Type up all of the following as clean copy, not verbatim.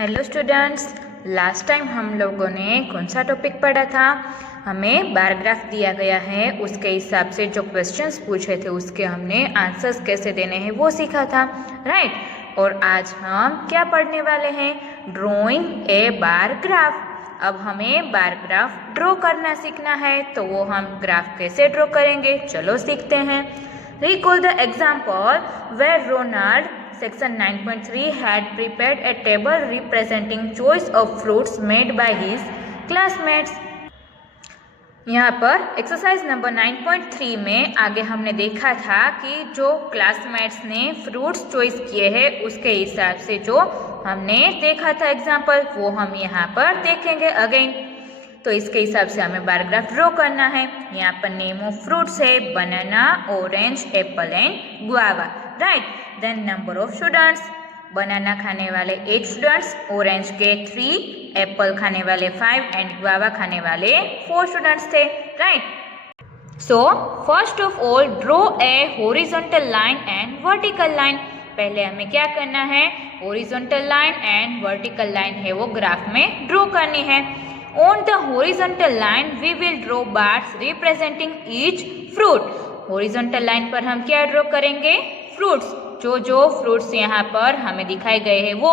Hello students, last time हम लोगों ने कौन सा टॉपिक पढ़ा था। हमें बार ग्राफ दिया गया है, उसके हिसाब से जो क्वेश्चंस पूछे थे उसके हमने आंसर्स कैसे देने हैं वो सीखा था, राइट। और आज हम क्या पढ़ने वाले हैं, ड्राइंग ए बार ग्राफ। अब हमें बार ग्राफ ड्रॉ करना सीखना है, तो वो हम ग्राफ कैसे ड्रॉ करेंगे, चलो सीखते हैं। Recall the example where Ronald, section 9.3, had prepared a table representing choice of fruits made by his classmates. यहाँ पर एक्सरसाइज नंबर 9.3 में आगे हमने देखा था कि जो क्लासमेट्स ने फ्रूट्स चॉइस किए हैं उसके हिसाब से जो हमने देखा था एग्जाम्पल, वो हम यहाँ पर देखेंगे अगेन। तो इसके हिसाब से हमें बार ग्राफ ड्रॉ करना है। यहाँ पर नेम ऑफ फ्रूट्स है banana, orange, apple and guava, right. Then number of students, banana खाने वाले 8 स्टूडेंट्स, ऑरेंज के 3, एप्पल खाने वाले 5 एंड गुआवा खाने वाले 4 स्टूडेंट्स थे, right. So first of all draw a horizontal line and vertical line. पहले हमें क्या करना है, horizontal line and vertical line है वो ग्राफ में ड्रॉ करनी है। On the horizontal line, we will draw bars representing each fruit. Horizontal line पर हम क्या ड्रॉ करेंगे, फ्रूट्स। जो फ्रूट्स यहाँ पर हमें दिखाए गए हैं वो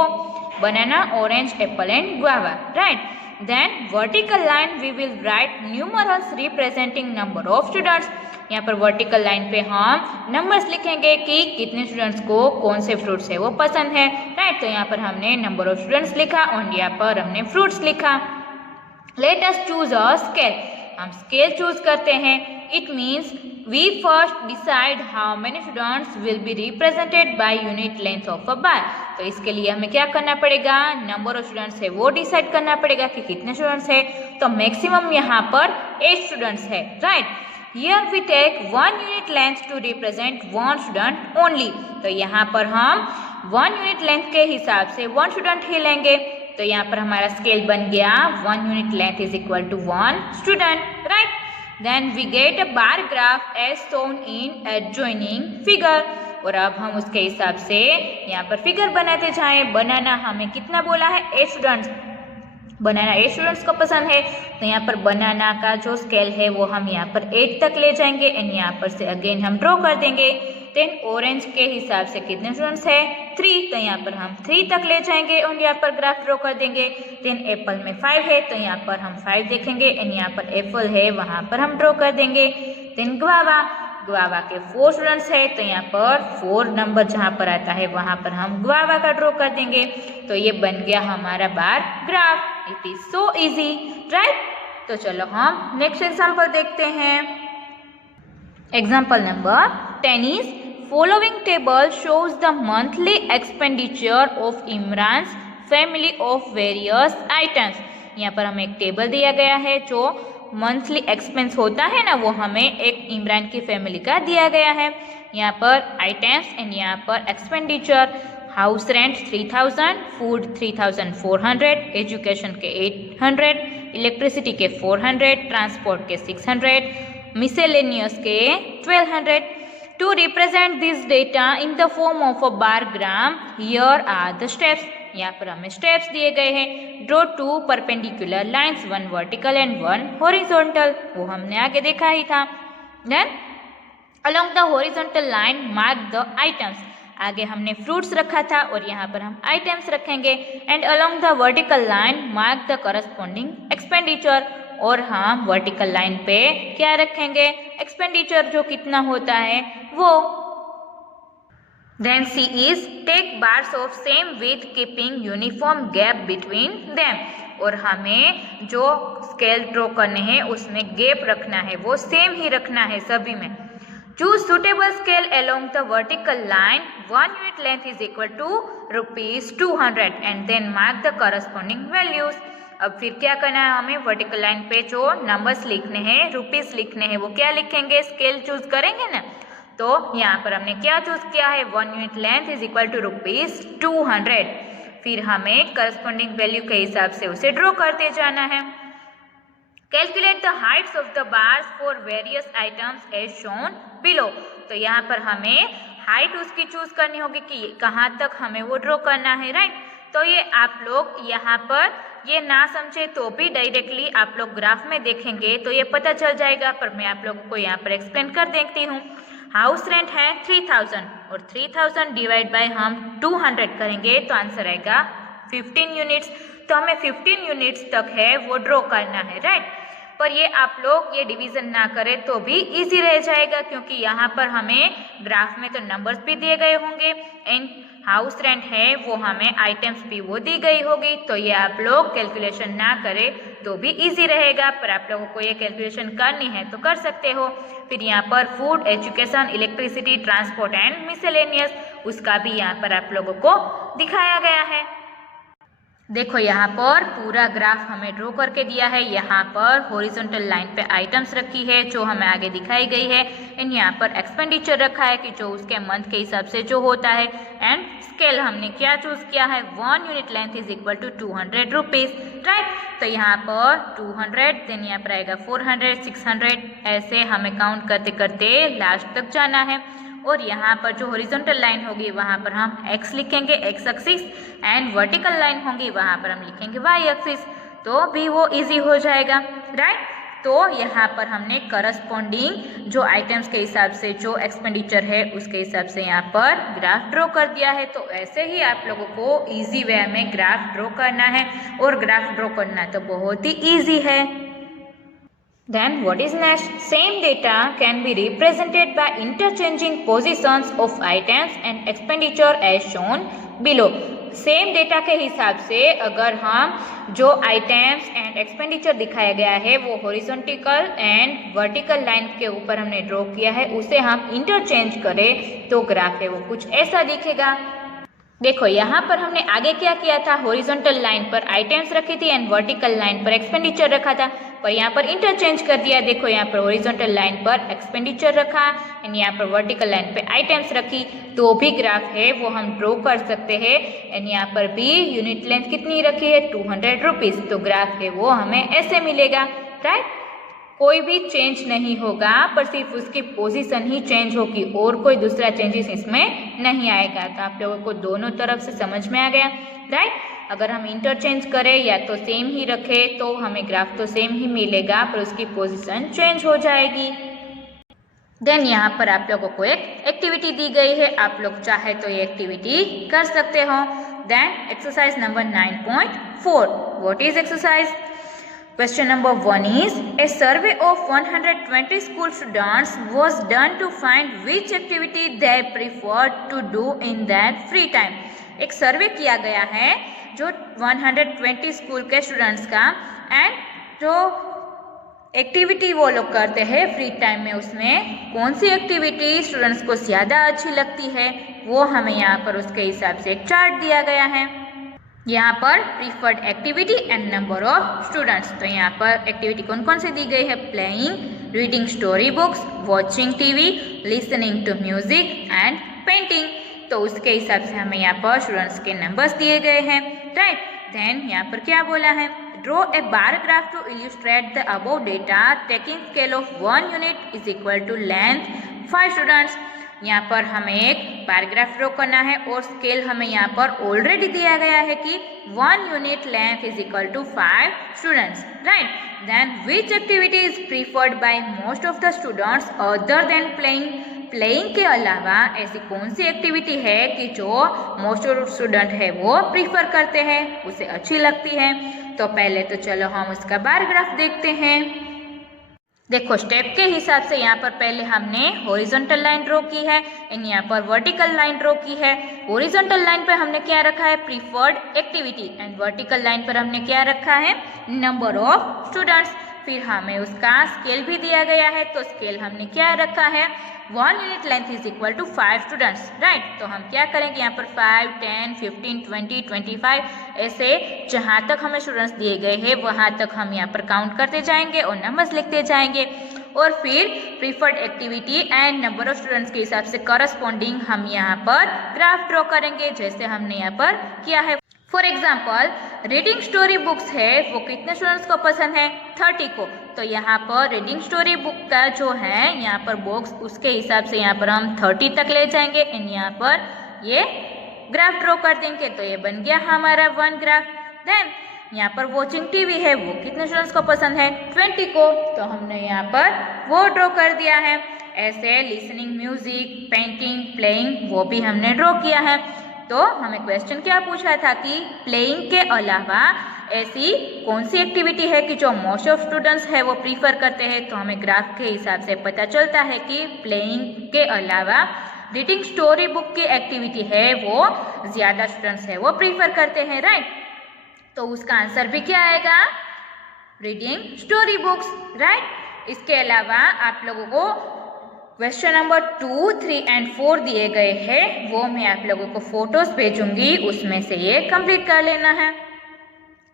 banana, orange, apple and guava, right. Then vertical line we will write numerals representing number of students. यहाँ पर वर्टिकल लाइन पे हम नंबर्स लिखेंगे कि कितने स्टूडेंट्स को कौन से फ्रूट्स है वो पसंद है, राइट। तो यहाँ पर हमने नंबर ऑफ स्टूडेंट्स लिखा और यहाँ पर हमने फ्रूट्स लिखा। Let us choose a scale. हम स्केल चूज करते हैं। It means we first decide how many students will be represented by unit length of a bar. तो इसके लिए हमें क्या करना पड़ेगा, नंबर ऑफ स्टूडेंट्स है वो डिसाइड करना पड़ेगा कि कितने स्टूडेंट्स है। तो मैक्सिमम यहाँ पर 8 स्टूडेंट्स है, right. Here we take 1 unit length to represent 1 student only. तो यहाँ पर हम 1 unit length के हिसाब से 1 स्टूडेंट ही लेंगे। तो यहाँ पर हमारा स्केल बन गया 1 unit length is equal to 1 student, right. Then we get a bar graph as shown in adjoining figure. और अब हम उसके हिसाब से यहाँ पर फिगर बनाते जाएं। बनाना हमें कितना बोला है, 8 स्टूडेंट्स। बनाना 8 स्टूडेंट्स को पसंद है, तो यहाँ पर बनाना का जो स्केल है वो हम यहाँ पर 8 तक ले जाएंगे एंड यहाँ पर से अगेन हम ड्रॉ कर देंगे। देन ऑरेंज के हिसाब से कितने स्टूडेंट्स है, 3, तो यहाँ पर हम 3 तक ले जाएंगे और यहाँ पर ग्राफ ड्रॉ कर देंगे। देन एप्पल में 5 है, तो यहाँ पर हम 5 देखेंगे एंड यहाँ पर एप्पल है वहाँ पर हम ड्रॉ कर देंगे। देन गुआवा के 4 स्टूडेंट्स है, तो यहाँ पर 4 नंबर जहाँ पर आता है वहाँ पर हम गुआवा का ड्रॉ कर देंगे। तो ये बन गया हमारा bar graph. It is so easy, right. तो चलो हम नेक्स्ट एग्जाम्पल देखते हैं। Example number 10 is following table shows the monthly expenditure of Imran's family of various items. यहाँ पर हमें एक टेबल दिया गया है, जो मंथली एक्सपेंस होता है ना वो हमें एक इमरान की फैमिली का दिया गया है। यहाँ पर आइटम्स एंड यहाँ पर expenditure, house rent 3000, food 3400, education के 800, इलेक्ट्रिसिटी के 400, ट्रांसपोर्ट के 600, मिसेलेनियस के 1200। To represent this data in the form of a bar gram, here are the steps. यहाँ पर हमें steps दिए गए हैं। Draw 2 perpendicular lines, 1 vertical and 1 horizontal. वो हमने आगे देखा ही था। Then along the horizontal line mark the items. आगे हमने fruits रखा था और यहाँ पर हम items रखेंगे। And along the vertical line mark the corresponding expenditure. और हम वर्टिकल लाइन पे क्या रखेंगे, एक्सपेंडिचर जो कितना होता है वो। Then C is take bars of same with keeping uniform gap between them. और हमें जो स्केल ड्रॉ करने हैं उसमें गैप रखना है, वो सेम ही रखना है सभी में। Choose suitable scale along the vertical line, 1 unit length is equal to ₹200 and then mark the corresponding values. अब फिर क्या करना है, हमें वर्टिकल लाइन पे जो नंबर्स लिखने हैं, रुपीस लिखने हैं, वो क्या लिखेंगे, स्केल चूज करेंगे ना। तो यहाँ पर हमने क्या चूज किया है, 1 unit length is equal to ₹200। फिर हमें करस्पॉन्डिंग वैल्यू के हिसाब से उसे ड्रॉ करते जाना है। Calculate the heights of the bars for various items as shown below. तो यहाँ पर हमें हाइट उसकी चूज करनी होगी कि कहाँ तक हमें वो ड्रॉ करना है, राइट। तो ये आप लोग यहाँ पर ये ना समझे तो भी डायरेक्टली आप लोग ग्राफ में देखेंगे तो ये पता चल जाएगा, पर मैं आप लोगों को यहाँ पर एक्सप्लेन कर देती हूँ। हाउस रेंट है 3000 और 3000 डिवाइड बाय हम 200 करेंगे तो आंसर आएगा 15 यूनिट्स। तो हमें 15 यूनिट्स तक है वो ड्रॉ करना है, राइट। पर ये आप लोग ये डिवीजन ना करें तो भी इजी रह जाएगा, क्योंकि यहाँ पर हमें ग्राफ में तो नंबर्स भी दिए गए होंगे एंड हाउस रेंट है वो हमें आइटम्स भी वो दी गई होगी। तो ये आप लोग कैलकुलेशन ना करें तो भी इजी रहेगा, पर आप लोगों को ये कैलकुलेशन करनी है तो कर सकते हो। फिर यहाँ पर food, education, electricity, transport and miscellaneous, उसका भी यहाँ पर आप लोगों को दिखाया गया है। देखो यहाँ पर पूरा ग्राफ हमें ड्रॉ करके दिया है। यहाँ पर हॉरिजॉन्टल लाइन पे आइटम्स रखी है जो हमें आगे दिखाई गई है एंड यहाँ पर एक्सपेंडिचर रखा है कि जो उसके मंथ के हिसाब से जो होता है एंड स्केल हमने क्या चूज किया है 1 unit length is equal to 200 rupees, right. तो यहाँ पर 200 देन यहाँ पर आएगा 400, 600, ऐसे हमें काउंट करते करते लास्ट तक जाना है। और यहाँ पर जो हॉरिजॉन्टल लाइन होगी वहाँ पर हम x लिखेंगे x axis and vertical line होगी वहाँ पर हम लिखेंगे y एक्सिस, तो भी वो इजी हो जाएगा, राइट। तो यहाँ पर हमने करस्पॉन्डिंग जो आइटम्स के हिसाब से जो एक्सपेंडिचर है उसके हिसाब से यहाँ पर ग्राफ ड्रॉ कर दिया है। तो ऐसे ही आप लोगों को इजी वे में ग्राफ ड्रॉ करना है और ग्राफ ड्रॉ करना तो बहुत ही ईजी है। Then what is next? Same data can be represented by interchanging positions of items and expenditure as shown below. Same data के हिसाब से अगर हम जो आइटम्स एंड एक्सपेंडिचर दिखाया गया है वो हॉरिजॉन्टल एंड वर्टिकल लाइन के ऊपर हमने ड्रॉ किया है उसे हम इंटरचेंज करें तो ग्राफ है वो कुछ ऐसा दिखेगा। देखो यहाँ पर हमने आगे क्या किया था, हॉरिजॉन्टल लाइन पर आइटम्स रखी थी एंड वर्टिकल लाइन पर एक्सपेंडिचर रखा था, पर यहाँ पर इंटरचेंज कर दिया। देखो यहाँ पर हॉरिजॉन्टल लाइन पर एक्सपेंडिचर रखा एंड यहाँ पर वर्टिकल लाइन पे आइटम्स रखी, तो भी ग्राफ है वो हम ड्रॉ कर सकते हैं। एंड यहाँ पर भी यूनिट लेंथ कितनी रखी है 200 रुपीज, तो ग्राफ है वो हमें ऐसे मिलेगा, राइट। कोई भी चेंज नहीं होगा, पर सिर्फ उसकी पोजीशन ही चेंज होगी और कोई दूसरा चेंजेस इसमें नहीं आएगा। तो आप लोगों को दोनों तरफ से समझ में आ गया, राइट। अगर हम इंटरचेंज करें या तो सेम ही रखें तो हमें ग्राफ तो सेम ही मिलेगा पर उसकी पोजीशन चेंज हो जाएगी। देन यहाँ पर आप लोगों को एक एक्टिविटी दी गई है, आप लोग चाहे तो ये एक्टिविटी कर सकते हो। Then exercise number 9.4, what is exercise? Question number 1 is, a survey of 120 school students was done to find which activity they prefer to do in their free time. एक सर्वे किया गया है जो 120 स्कूल के स्टूडेंट्स का एंड जो activity वो लोग करते हैं फ्री टाइम में उसमें कौन सी एक्टिविटी स्टूडेंट्स को ज़्यादा अच्छी लगती है वो हमें यहाँ पर उसके हिसाब से एक चार्ट दिया गया है। यहाँ पर preferred activity and number of students, तो यहाँ पर एक्टिविटी कौन कौन सी दी गई है, playing, reading story books, watching TV, listening to music and painting. तो उसके हिसाब से हमें यहाँ पर स्टूडेंट्स के नंबर्स दिए गए हैं, राइट। देन यहाँ पर क्या बोला है, draw a bar graph to illustrate the above data taking scale of 1 unit is equal to length 5 students. यहाँ पर हमें एक पैराग्राफ ड्रॉ करना है और स्केल हमें यहाँ पर ऑलरेडी दिया गया है कि 1 unit length is equal to 5 students, right. Then which activity is preferred by most of the students other than playing. Playing के अलावा ऐसी कौन सी एक्टिविटी है कि जो मोस्ट ऑफ स्टूडेंट है वो प्रीफर करते हैं, उसे अच्छी लगती है। तो पहले तो चलो हम उसका पैराग्राफ देखते हैं। देखो स्टेप के हिसाब से यहाँ पर पहले हमने हॉरिजॉन्टल लाइन ड्रॉ की है एंड यहाँ पर वर्टिकल लाइन ड्रॉ की है। हॉरिजॉन्टल लाइन पर हमने क्या रखा है, preferred activity and vertical line पर हमने क्या रखा है, नंबर ऑफ स्टूडेंट्स। फिर हमें उसका स्केल भी दिया गया है, तो स्केल हमने क्या रखा है, 1 unit length is equal to 5 students, right. तो हम क्या करेंगे यहाँ पर 5, 10, 15, 20, 25 ऐसे जहाँ तक हमें स्टूडेंट्स दिए गए हैं वहाँ तक हम यहाँ पर काउंट करते जाएंगे और नंबर्स लिखते जाएंगे और फिर preferred activity and number of students के हिसाब से करस्पॉन्डिंग हम यहाँ पर ग्राफ ड्रॉ करेंगे जैसे हमने यहाँ पर किया है। For example reading story books है वो कितने स्टूडेंट्स को पसंद है, 30 को। तो यहाँ पर रीडिंग स्टोरी बुक का जो है यहाँ पर बॉक्स उसके हिसाब से यहाँ पर हम 30 तक ले जाएंगे एंड यहाँ पर ये ग्राफ ड्रॉ कर देंगे तो ये बन गया हमारा 1 ग्राफ। देन यहाँ पर वॉचिंग टीवी है, वो कितने स्टूडेंट्स को पसंद है? 20 को, तो हमने यहाँ पर वो ड्रॉ कर दिया है। ऐसे लिसनिंग म्यूजिक, पेंटिंग, प्लेइंग, वो भी हमने ड्रॉ किया है। तो हमें क्वेश्चन क्या पूछा था कि प्लेइंग के अलावा ऐसी कौन सी एक्टिविटी है कि जो मोस्ट ऑफ स्टूडेंट्स है वो प्रीफर करते हैं। तो हमें ग्राफ के हिसाब से पता चलता है कि प्लेइंग के अलावा रीडिंग स्टोरी बुक की एक्टिविटी है वो ज़्यादा स्टूडेंट्स है वो प्रीफर करते हैं, राइट। तो उसका आंसर भी क्या आएगा? Reading story books, right. इसके अलावा आप लोगों को क्वेश्चन नंबर 2, 3 एंड 4 दिए गए हैं, वो मैं आप लोगों को फोटोज भेजूंगी, उसमें से ये कंप्लीट कर लेना है।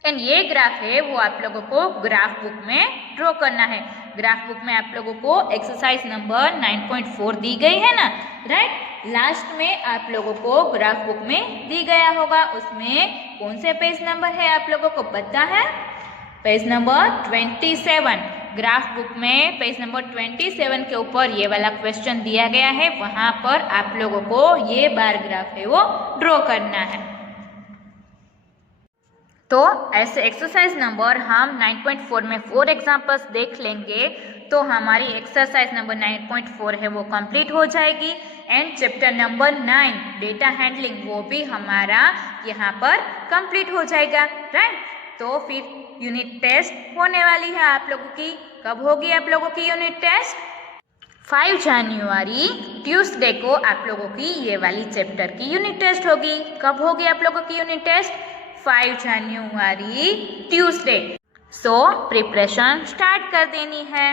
एंड ये ग्राफ है वो आप लोगों को ग्राफ बुक में ड्रॉ करना है। ग्राफ बुक में आप लोगों को एक्सरसाइज नंबर 9.4 दी गई है ना, राइट। लास्ट में आप लोगों को ग्राफ बुक में दी गया होगा, उसमें कौन से पेज नंबर है आप लोगों को पता है? Page number 27। ग्राफ बुक में पेज नंबर 27 के ऊपर ये वाला क्वेश्चन दिया गया है, वहां पर आप लोगों को ये बार ग्राफ है वो ड्रॉ करना है। तो ऐसे एक्सरसाइज नंबर हम 9.4 में 4 एग्जाम्पल्स देख लेंगे तो हमारी एक्सरसाइज नंबर 9.4 है वो कंप्लीट हो जाएगी। And chapter number 9 data handling वो भी हमारा यहाँ पर कंप्लीट हो जाएगा, राइट। तो फिर यूनिट टेस्ट होने वाली है आप लोगों की। कब होगी आप लोगों की यूनिट टेस्ट? 5 जनवरी ट्यूसडे को आप लोगों की ये वाली चैप्टर की यूनिट टेस्ट होगी। कब होगी आप लोगों की unit test? 5 January Tuesday. So preparation start कर देनी है।